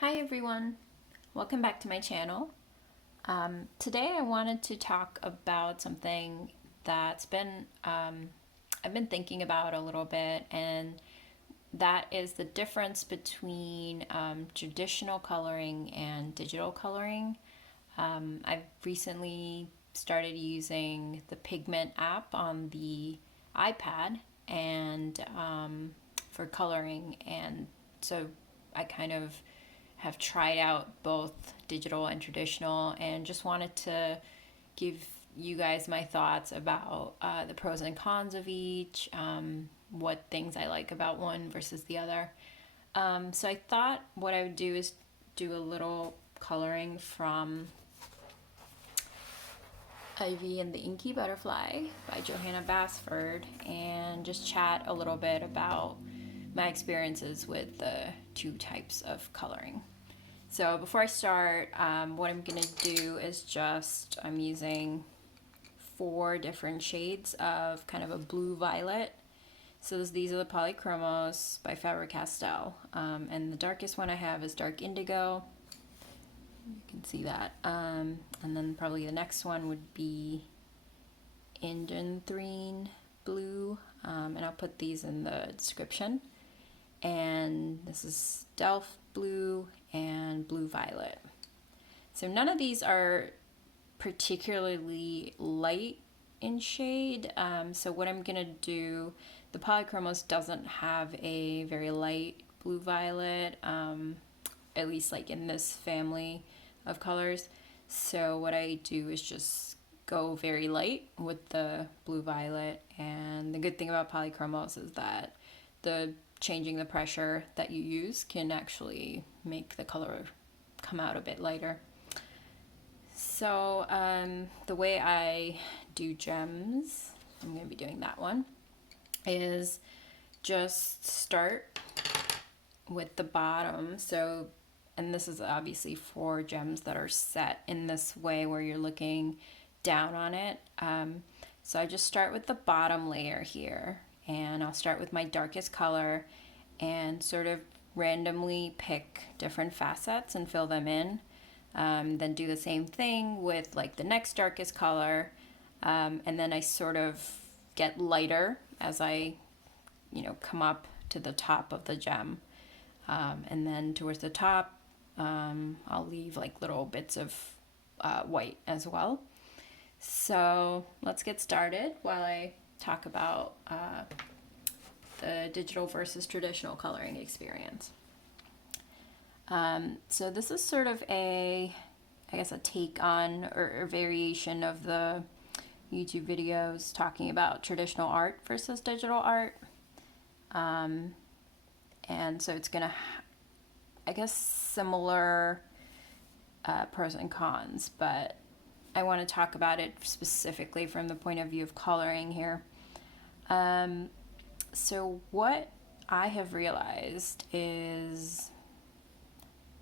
Hi everyone, welcome back to my channel. Today I wanted to talk about something that's been I've been thinking about a little bit, and that is the difference between traditional coloring and digital coloring. I've recently started using the Pigment app on the iPad and for coloring, and so I kind of have tried out both digital and traditional, and just wanted to give you guys my thoughts about the pros and cons of each, what things I like about one versus the other. So I thought what I would do is do a little coloring from Ivy and the Inky Butterfly by Johanna Basford, and just chat a little bit about my experiences with the two types of coloring. So before I start, what I'm going to do is I'm using 4 different shades of kind of a blue-violet. So these are the Polychromos by Faber-Castell. And the darkest one I have is dark indigo. You can see that. And then probably the next one would be Indanthrene Blue. And I'll put these in the description. And this is Delft Blue and Blue Violet. So none of these are particularly light in shade. So what I'm gonna do, the Polychromos doesn't have a very light blue violet, at least like in this family of colors. So what I do is just go very light with the blue violet, and the good thing about Polychromos is that the changing the pressure that you use can actually make the color come out a bit lighter. So the way I do gems, I'm going to be doing that one, is just start with the bottom. So, and this is obviously for gems that are set in this way where you're looking down on it. So I just start with the bottom layer here, and I'll start with my darkest color and sort of randomly pick different facets and fill them in. Then do the same thing with like the next darkest color, and then I sort of get lighter as I, come up to the top of the gem, and then towards the top, I'll leave like little bits of white as well. So let's get started while I talk about the digital versus traditional coloring experience. So this is sort of a take on or variation of the YouTube videos talking about traditional art versus digital art. And so it's gonna, similar pros and cons, but I want to talk about it specifically from the point of view of coloring here. So what I have realized is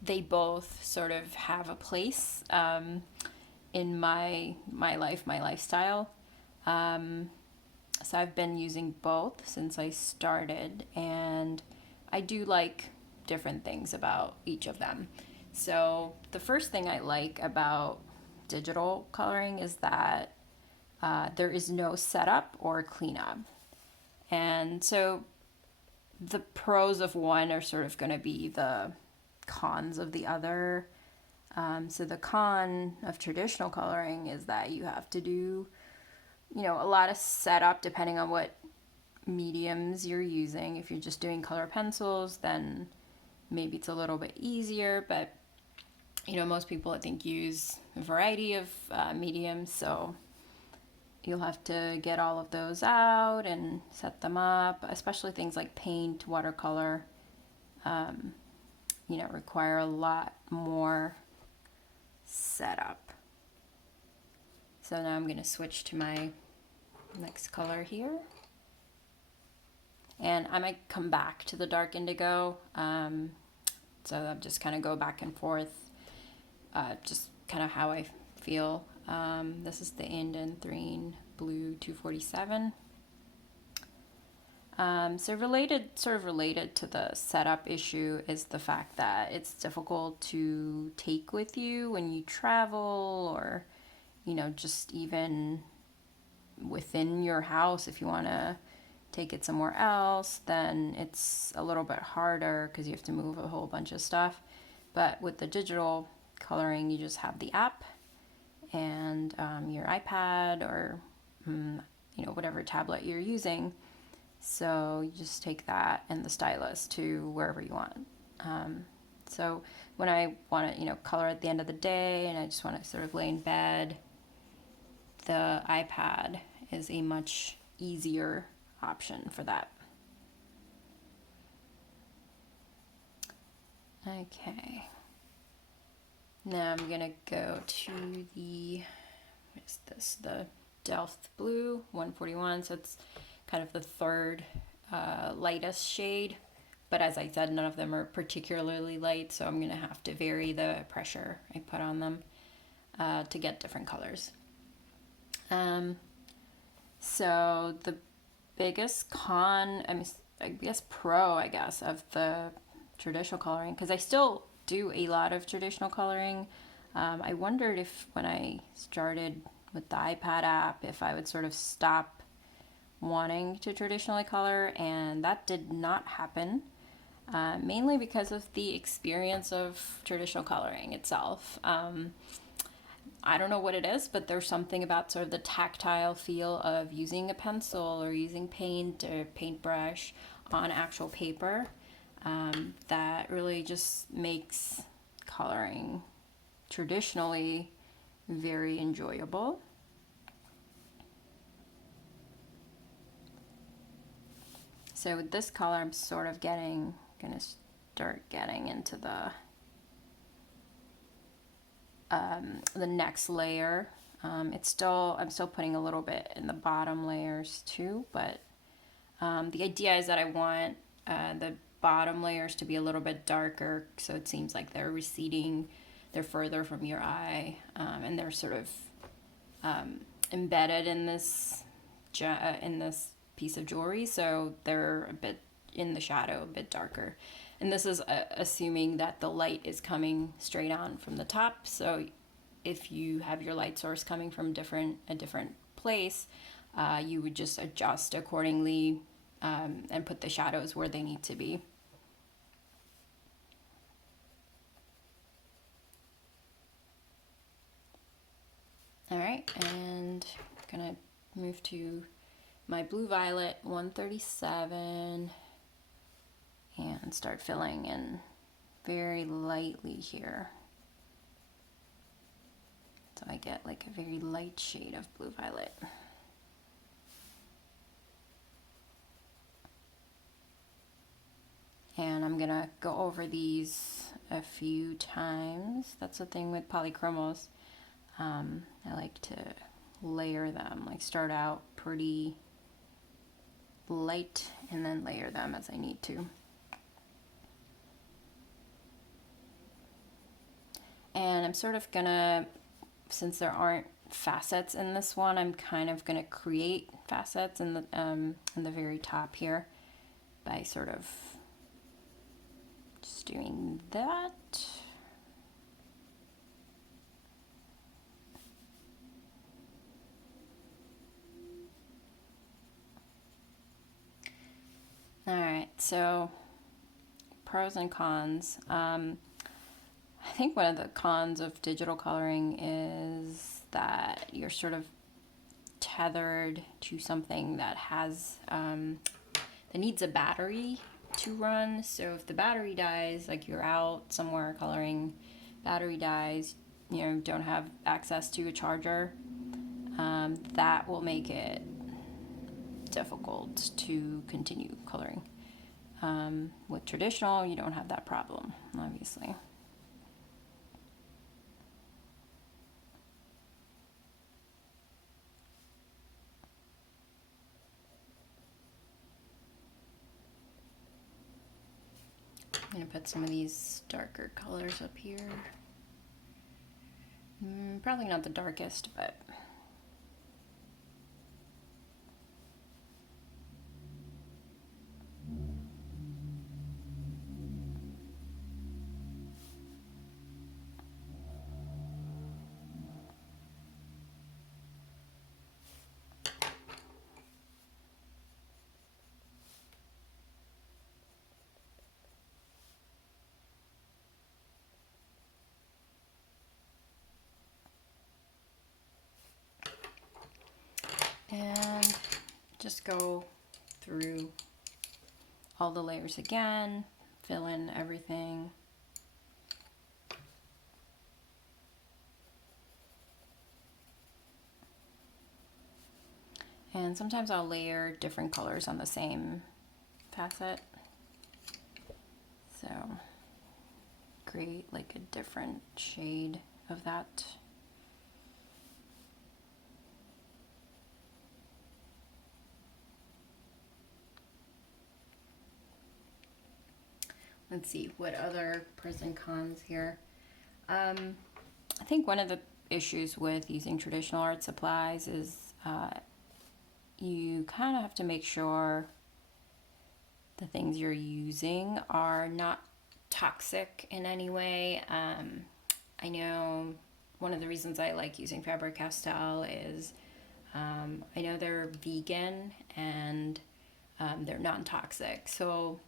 they both sort of have a place in my life, my lifestyle. So I've been using both since I started, and I do like different things about each of them. So the first thing I like about digital coloring is that there is no setup or cleanup. And so the pros of one are sort of going to be the cons of the other. So the con of traditional coloring is that you have to do, a lot of setup depending on what mediums you're using. If you're just doing color pencils, then maybe it's a little bit easier, but most people I think use a variety of mediums, so you'll have to get all of those out and set them up, especially things like paint, watercolor, require a lot more setup. So now I'm going to switch to my next color here. And I might come back to the dark indigo. So I'll just kind of go back and forth, just kind of how I feel. This is the Indanthrene Blue 247. So sort of related to the setup issue is the fact that it's difficult to take with you when you travel, or, just even within your house. If you want to take it somewhere else, then it's a little bit harder because you have to move a whole bunch of stuff. But with the digital coloring, you just have the app and your iPad or whatever tablet you're using. So you just take that and the stylus to wherever you want. So when I want to, color at the end of the day and I just want to sort of lay in bed, the iPad is a much easier option for that. Okay. Now I'm gonna go to the Delft Blue 141. So it's kind of the third lightest shade, but as I said, none of them are particularly light, so I'm gonna have to vary the pressure I put on them to get different colors. So the biggest con, I guess pro, of the traditional coloring, because I still do a lot of traditional coloring. I wondered if when I started with the iPad app, if I would sort of stop wanting to traditionally color, and that did not happen, mainly because of the experience of traditional coloring itself. I don't know what it is, but there's something about sort of the tactile feel of using a pencil or using paint or paintbrush on actual paper that really just makes coloring traditionally very enjoyable. So with this color, I'm sort of gonna start getting into the next layer. I'm still putting a little bit in the bottom layers too, but the idea is that I want the bottom layers to be a little bit darker, so it seems like they're receding, they're further from your eye, and they're sort of embedded in this piece of jewelry, so they're a bit in the shadow, a bit darker. And this is assuming that the light is coming straight on from the top. So if you have your light source coming from a different place, you would just adjust accordingly and put the shadows where they need to be. All right, and I'm gonna move to my blue violet 137 and start filling in very lightly here. So I get like a very light shade of blue violet. And I'm gonna go over these a few times. That's the thing with Polychromos. I like to layer them, like start out pretty light and then layer them as I need to. And I'm sort of gonna, since there aren't facets in this one, I'm kind of gonna create facets in the very top here by sort of just doing that. All right, so pros and cons. I think one of the cons of digital coloring is that you're sort of tethered to something that has that needs a battery to run. So if the battery dies, like you're out somewhere coloring, battery dies, don't have access to a charger, that will make it difficult to continue coloring. With traditional, you don't have that problem, obviously. I'm going to put some of these darker colors up here. Probably not the darkest, but just go through all the layers again, fill in everything. And sometimes I'll layer different colors on the same facet. So create like a different shade of that. Let's see, what other pros and cons here? I think one of the issues with using traditional art supplies is you kind of have to make sure the things you're using are not toxic in any way. I know one of the reasons I like using Faber-Castell is I know they're vegan and they're non-toxic. So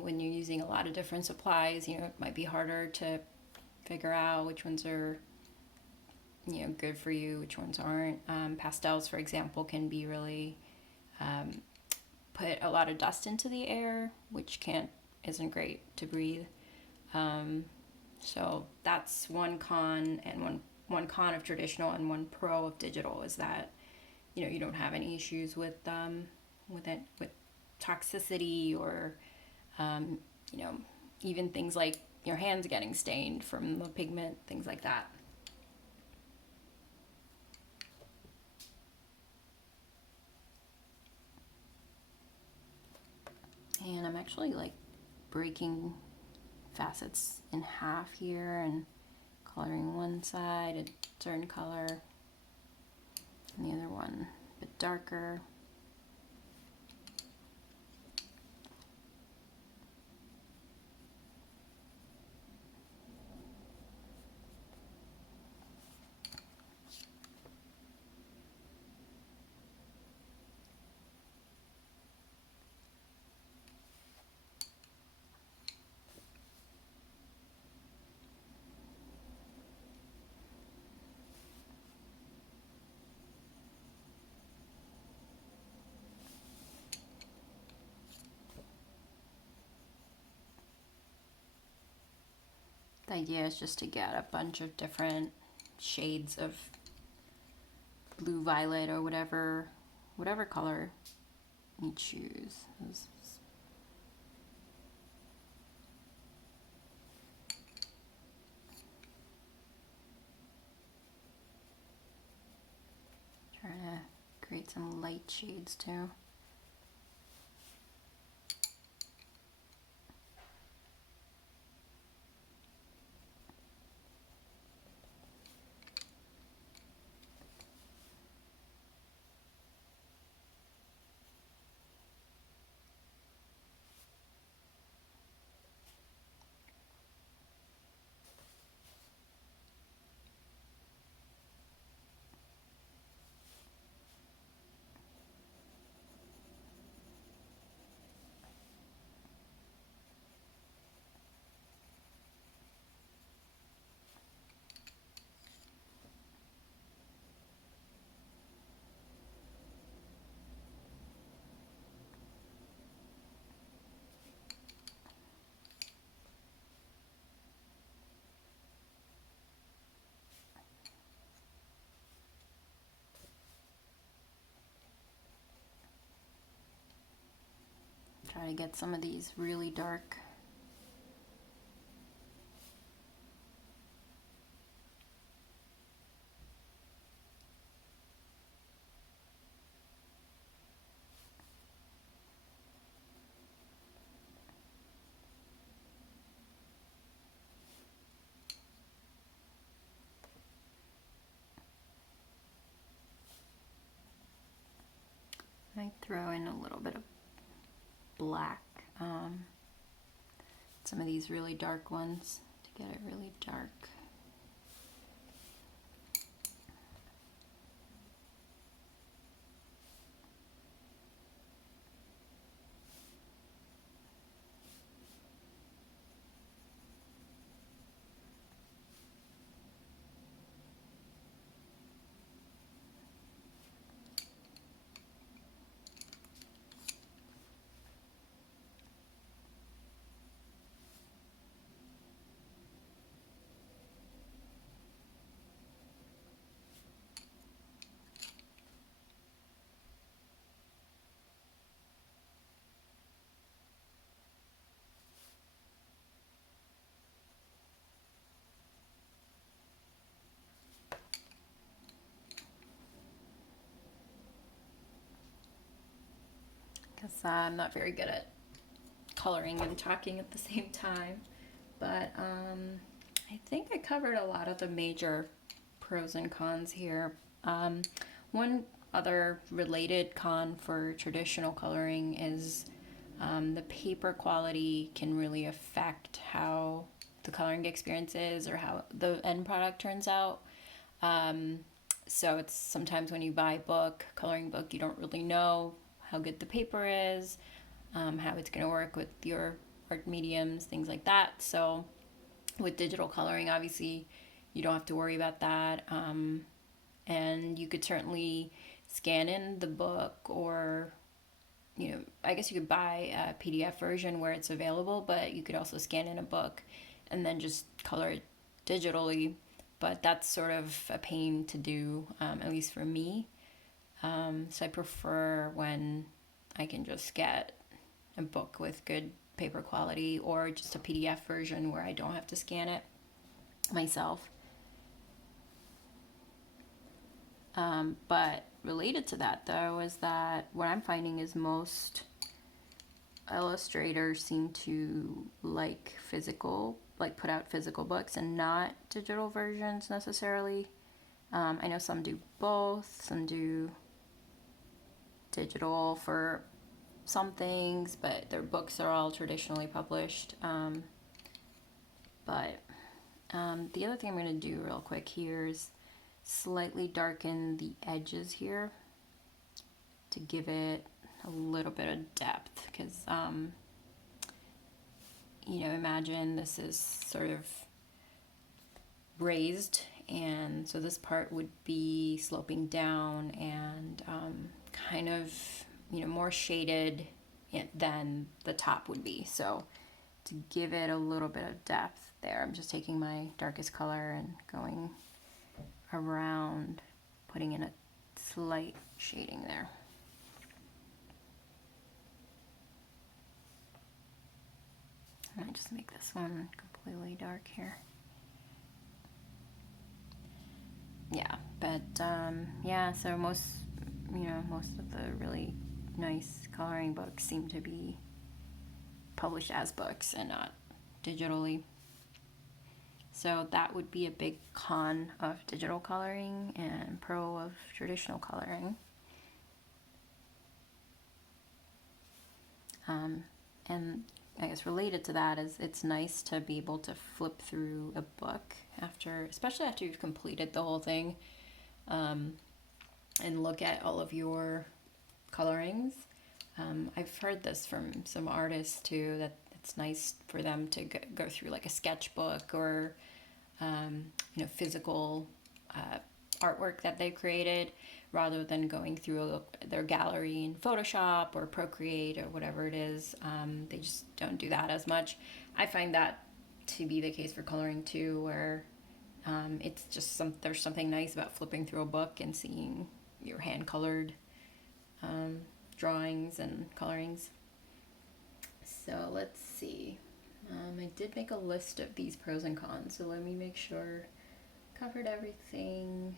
when you're using a lot of different supplies, you know, it might be harder to figure out which ones are, you know, good for you, which ones aren't. Pastels, for example, can be really put a lot of dust into the air, which isn't great to breathe. So that's one con, and one con of traditional and one pro of digital is that, you know, you don't have any issues with toxicity or you know, even things like your hands getting stained from the pigment, things like that. And I'm actually like breaking facets in half here and coloring one side a certain color and the other one a bit darker. The idea is just to get a bunch of different shades of blue, violet, or whatever color you choose. Try to create some light shades too. Try to get some of these really dark. I throw in a little bit of black, some of these really dark ones to get it really dark. because I'm not very good at coloring and talking at the same time. But I think I covered a lot of the major pros and cons here. One other related con for traditional coloring is the paper quality can really affect how the coloring experience is or how the end product turns out. So it's sometimes when you buy a book, coloring book, you don't really know how good the paper is, how it's going to work with your art mediums, things like that. So with digital coloring, obviously, you don't have to worry about that. And you could certainly scan in the book, or, you know, I guess you could buy a PDF version where it's available, but you could also scan in a book and then just color it digitally. But that's sort of a pain to do, at least for me. So I prefer when I can just get a book with good paper quality, or just a PDF version where I don't have to scan it myself. But related to that, though, is that what I'm finding is most illustrators seem to like put out physical books and not digital versions necessarily. I know some do both, some do digital for some things, but their books are all traditionally published. But the other thing I'm going to do real quick here is slightly darken the edges here to give it a little bit of depth, because you know, imagine this is sort of raised, and so this part would be sloping down and kind of, you know, more shaded than the top would be. So to give it a little bit of depth there, I'm just taking my darkest color and going around, putting in a slight shading there. And I just make this one completely dark here. Yeah, but yeah, so most of the really nice coloring books seem to be published as books and not digitally. So that would be a big con of digital coloring and pro of traditional coloring. And I guess related to that is it's nice to be able to flip through a book especially after you've completed the whole thing, and look at all of your colorings. I've heard this from some artists too, that it's nice for them to go through like a sketchbook or physical artwork that they created, rather than going through their gallery in Photoshop or Procreate or whatever it is. They just don't do that as much. I find that to be the case for coloring too, where it's just there's something nice about flipping through a book and seeing your hand colored drawings and colorings. So let's see. I did make a list of these pros and cons, so let me make sure I covered everything.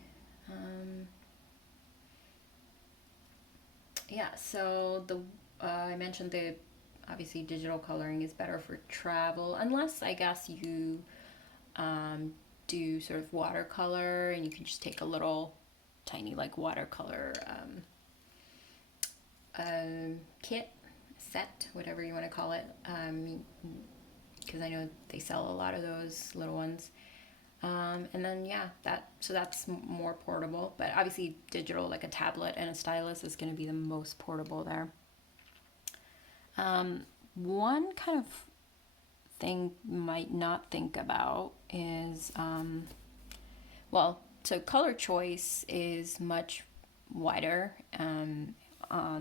Yeah, so I mentioned the obviously digital coloring is better for travel, unless I guess you do sort of watercolor, and you can just take a little tiny like watercolor kit, set, whatever you want to call it, because I know they sell a lot of those little ones. And then that's more portable, but obviously digital, like a tablet and a stylus, is going to be the most portable there. One kind of thing you might not think about is, so color choice is much wider on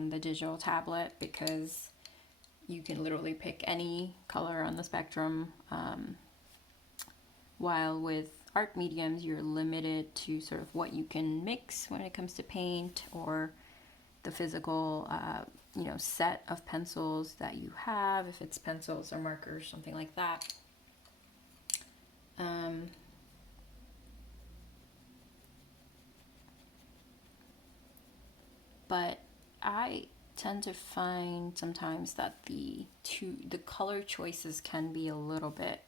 the digital tablet, because you can literally pick any color on the spectrum, while with art mediums you're limited to sort of what you can mix when it comes to paint, or the physical set of pencils that you have, if it's pencils or markers, something like that. But tend to find sometimes that the color choices can be a little bit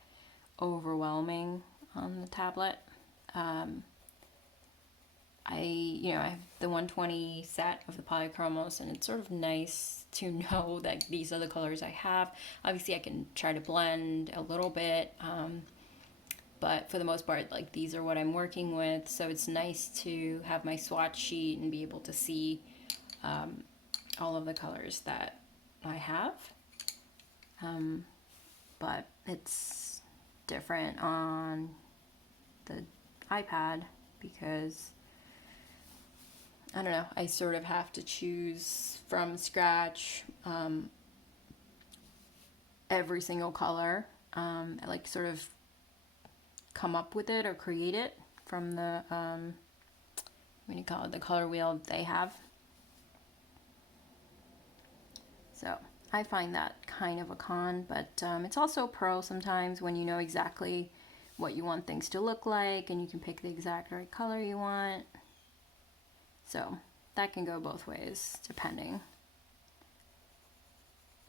overwhelming on the tablet. I have the 120 set of the Polychromos, and it's sort of nice to know that these are the colors I have. Obviously I can try to blend a little bit, but for the most part, like, these are what I'm working with, so it's nice to have my swatch sheet and be able to see all of the colors that I have. But it's different on the iPad because, I don't know, I sort of have to choose from scratch every single color. I like sort of come up with it or create it from the, what do you call it, the color wheel they have. So I find that kind of a con, but it's also a pro sometimes when you know exactly what you want things to look like and you can pick the exact right color you want. So that can go both ways, depending.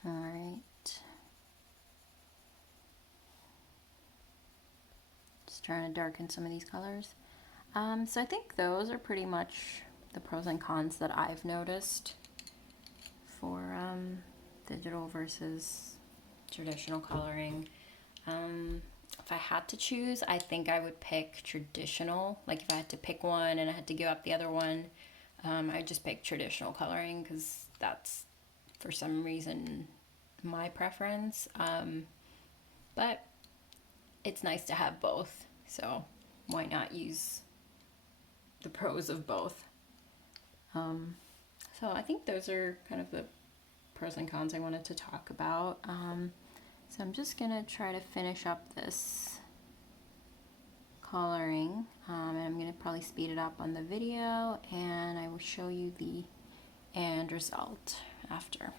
All right. Just trying to darken some of these colors. So I think those are pretty much the pros and cons that I've noticed for digital versus traditional coloring. If I had to choose, I think I would pick traditional. Like, if I had to pick one and I had to give up the other one, I'd just pick traditional coloring because that's, for some reason, my preference. But it's nice to have both, so why not use the pros of both? So I think those are kind of the pros and cons I wanted to talk about. So I'm just gonna try to finish up this coloring, and I'm gonna probably speed it up on the video, and I will show you the end result after.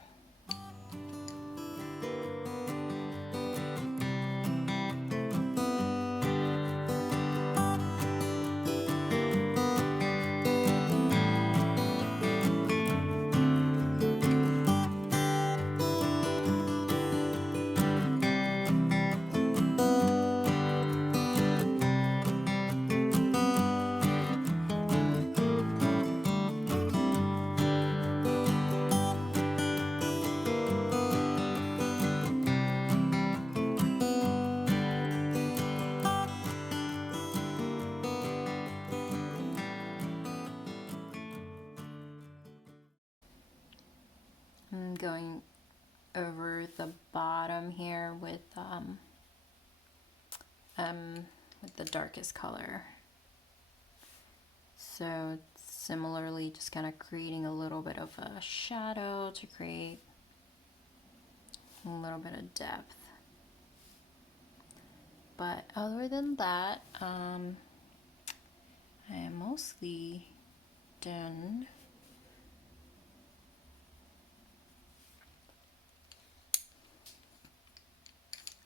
I'm going over the bottom here with the darkest color. So similarly, just kind of creating a little bit of a shadow to create a little bit of depth. But other than that, I am mostly done.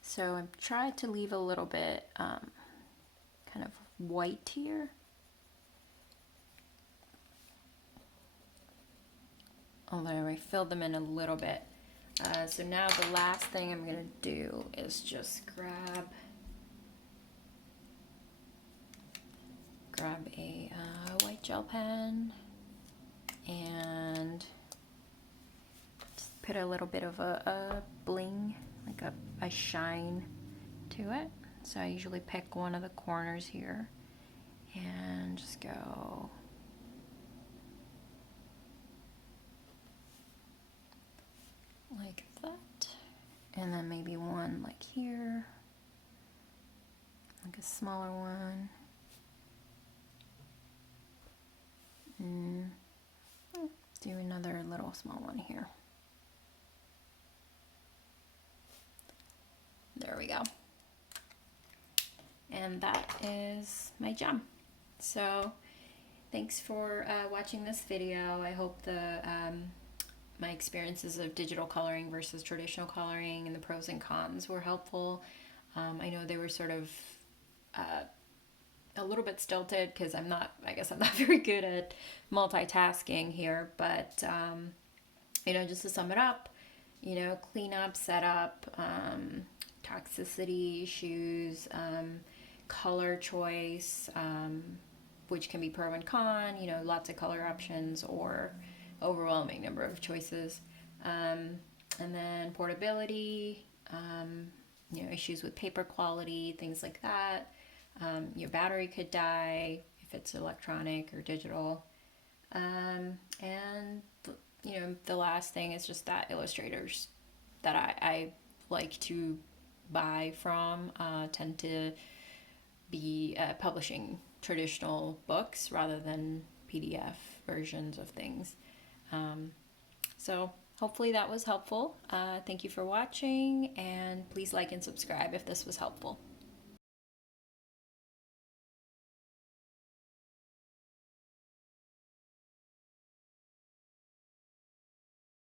So I've tried to leave a little bit kind of white here. Although I filled them in a little bit. So now the last thing I'm gonna do is just grab a white gel pen and just put a little bit of a bling, like a shine to it. So I usually pick one of the corners here and just go like that, and then maybe one like here, like a smaller one, and do another little small one here. There we go. And that is my gem. So thanks for watching this video. I hope my experiences of digital coloring versus traditional coloring and the pros and cons were helpful. I know they were sort of a little bit stilted because I guess I'm not very good at multitasking here, but just to sum it up, clean up, set up, toxicity issues, color choice, which can be pro and con, lots of color options or overwhelming number of choices. And then portability, issues with paper quality, things like that. Your battery could die if it's electronic or digital. And, the last thing is just that illustrators that I like to buy from tend to be publishing traditional books rather than PDF versions of things. So hopefully that was helpful. Thank you for watching, and please like and subscribe if this was helpful.